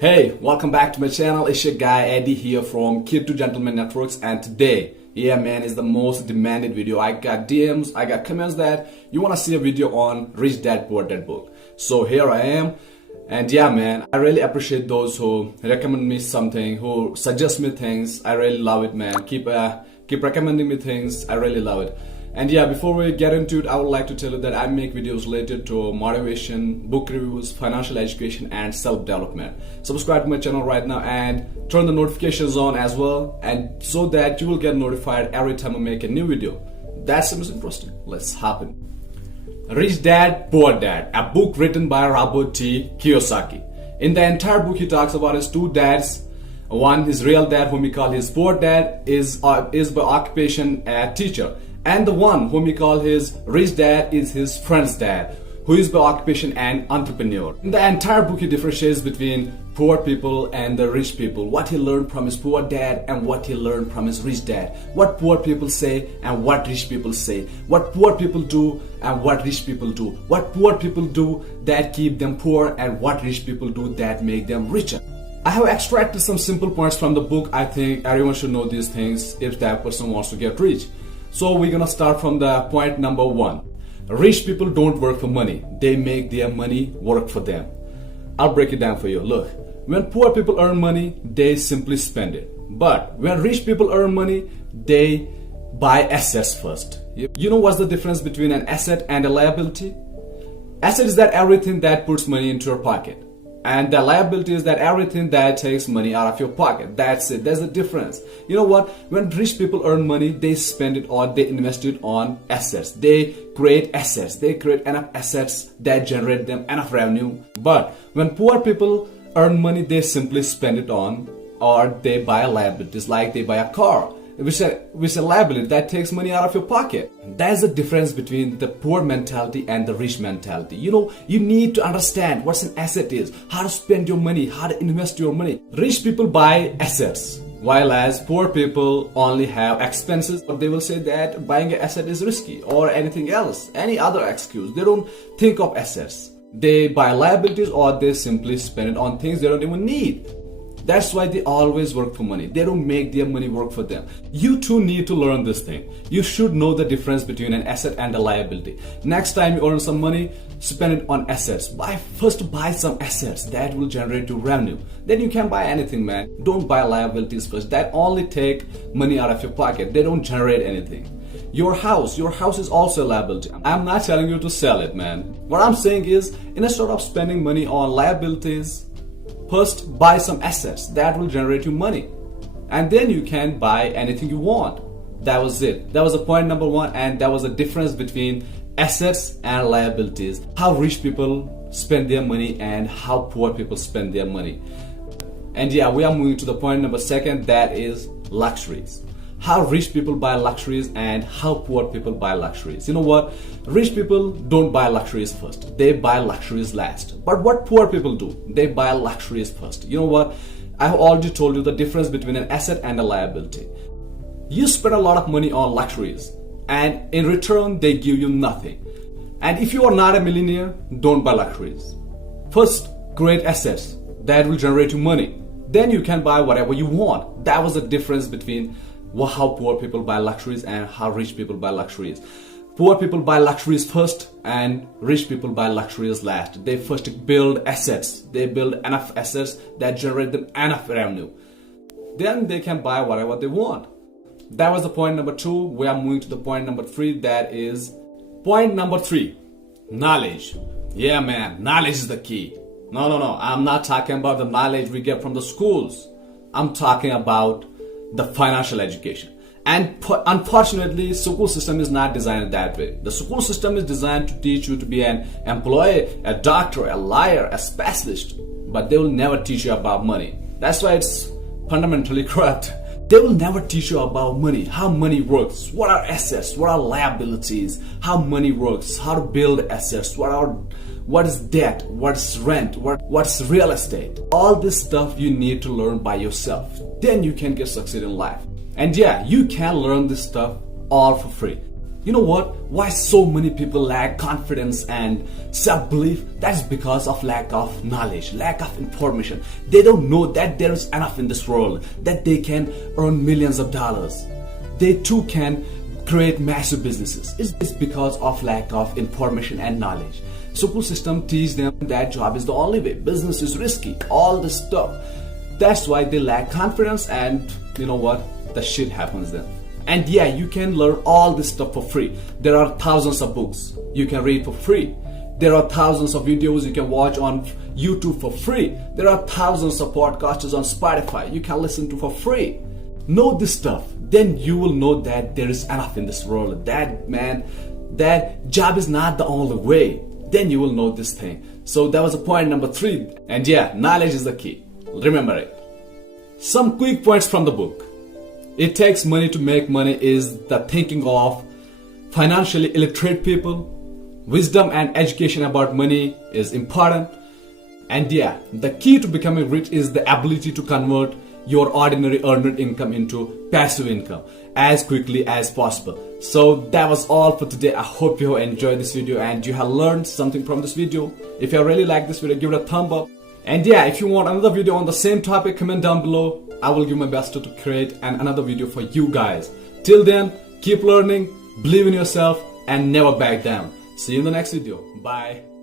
Hey, welcome back to my channel. It's your guy Eddie here from Kid to Gentleman Networks, and today, is the most demanded video. I got DMs, I got comments that you want to see a video on Rich Dad Poor Dad book. So here I am, and I really appreciate those who recommend me something, who suggest me things. I really love it, man. Keep recommending me things. I really love it. And before we get into it, I would like to tell you that I make videos related to motivation, book reviews, financial education, and self-development. Subscribe to my channel right now and turn the notifications on as well, and so that you will get notified every time I make a new video. That seems interesting. Let's hop in. Rich Dad, Poor Dad, a book written by Robert T. Kiyosaki. In the entire book, he talks about his two dads. One, his real dad, whom he call his poor dad, is by occupation a teacher. And the one whom we call his rich dad is his friend's dad, who is by occupation an entrepreneur. In the entire book, he differentiates between poor people and the rich people. What he learned from his poor dad and what he learned from his rich dad. What poor people say and what rich people say. What poor people do and what rich people do. What poor people do that keep them poor and what rich people do that make them richer. I have extracted some simple points from the book. I think everyone should know these things if that person wants to get rich. So we're gonna start from the point number one. Rich people don't work for money. They make their money work for them. I'll break it down for you. Look, when poor people earn money, they simply spend it. But when rich people earn money, they buy assets first. You know what's the difference between an asset and a liability? Asset is that everything that puts money into your pocket. And the liability is that everything that takes money out of your pocket. That's it. There's a difference. You know what? When rich people earn money, they spend it on, they invest it on assets. They create assets. They create enough assets that generate them enough revenue. But when poor people earn money, they simply spend it on, or they buy liabilities, like they buy a car, which is a liability that takes money out of your pocket. That's the difference between the poor mentality and the rich mentality. You need to understand what an asset is, how to spend your money, how to invest your money. Rich people buy assets, while as poor people only have expenses. But they will say that buying an asset is risky or anything else, any other excuse. They don't think of assets. They buy liabilities or they simply spend it on things they don't even need. That's why they always work for money. They don't make their money work for them. You too need to learn this thing. You should know the difference between an asset and a liability. Next time you earn some money, spend it on assets. First buy some assets that will generate you revenue. Then you can buy anything, man. Don't buy liabilities first. That only take money out of your pocket. They don't generate anything. Your house is also a liability. I'm not telling you to sell it, man. What I'm saying is, instead of spending money on liabilities, first buy some assets that will generate you money, and then you can buy anything you want. That was it. That was the point number one, and that was the difference between assets and liabilities. How rich people spend their money and how poor people spend their money. And we are moving to the point number second, that is luxuries. How rich people buy luxuries and how poor people buy luxuries. You know what? Rich people don't buy luxuries first. They buy luxuries last. But what poor people do? They buy luxuries first. You know what? I have already told you the difference between an asset and a liability. You spend a lot of money on luxuries, and in return, they give you nothing. And if you are not a millionaire, don't buy luxuries. First, create assets that will generate you money. Then you can buy whatever you want. That was the difference between how poor people buy luxuries and how rich people buy luxuries. Poor people buy luxuries first and rich people buy luxuries last. They first build assets. They build enough assets that generate them enough revenue. Then they can buy whatever they want. That was the point number two. We are moving to the point number three. That is point number three. Knowledge. Yeah, man. Knowledge is the key. No. I'm not talking about the knowledge we get from the schools. I'm talking about the financial education. And unfortunately, school system is not designed that way. The school system is designed to teach you to be an employee, a doctor, a lawyer, a specialist, but they will never teach you about money. That's why it's fundamentally corrupt. They will never teach you about money, how money works, what are assets, what are liabilities, how money works, how to build assets, what is debt, what's rent, what's real estate. All this stuff you need to learn by yourself. Then you can get succeed in life. And you can learn this stuff all for free. You know what? Why so many people lack confidence and self-belief? That's because of lack of knowledge, lack of information. They don't know that there is enough in this world, that they can earn millions of dollars. They too can create massive businesses. It's because of lack of information and knowledge. School system teach them that job is the only way. Business is risky. All this stuff. That's why they lack confidence, and you know what? The shit happens then. And yeah, you can learn all this stuff for free. There are thousands of books you can read for free. There are thousands of videos you can watch on YouTube for free. There are thousands of podcasters on Spotify you can listen to for free. Know this stuff, then you will know that there is enough in this world. That job is not the only way. Then you will know this thing. So that was point number 3. And yeah, knowledge is the key. Remember it. Some quick points from the book. It takes money to make money is the thinking of financially illiterate people. Wisdom and education about money is important. And yeah, the key to becoming rich is the ability to convert your ordinary earned income into passive income as quickly as possible. So that was all for today. I hope you enjoyed this video and you have learned something from this video. If you really like this video, give it a thumb up. And yeah, if you want another video on the same topic, comment down below. I will give my best to create another video for you guys. Till then, keep learning, believe in yourself, and never back down. See you in the next video. Bye.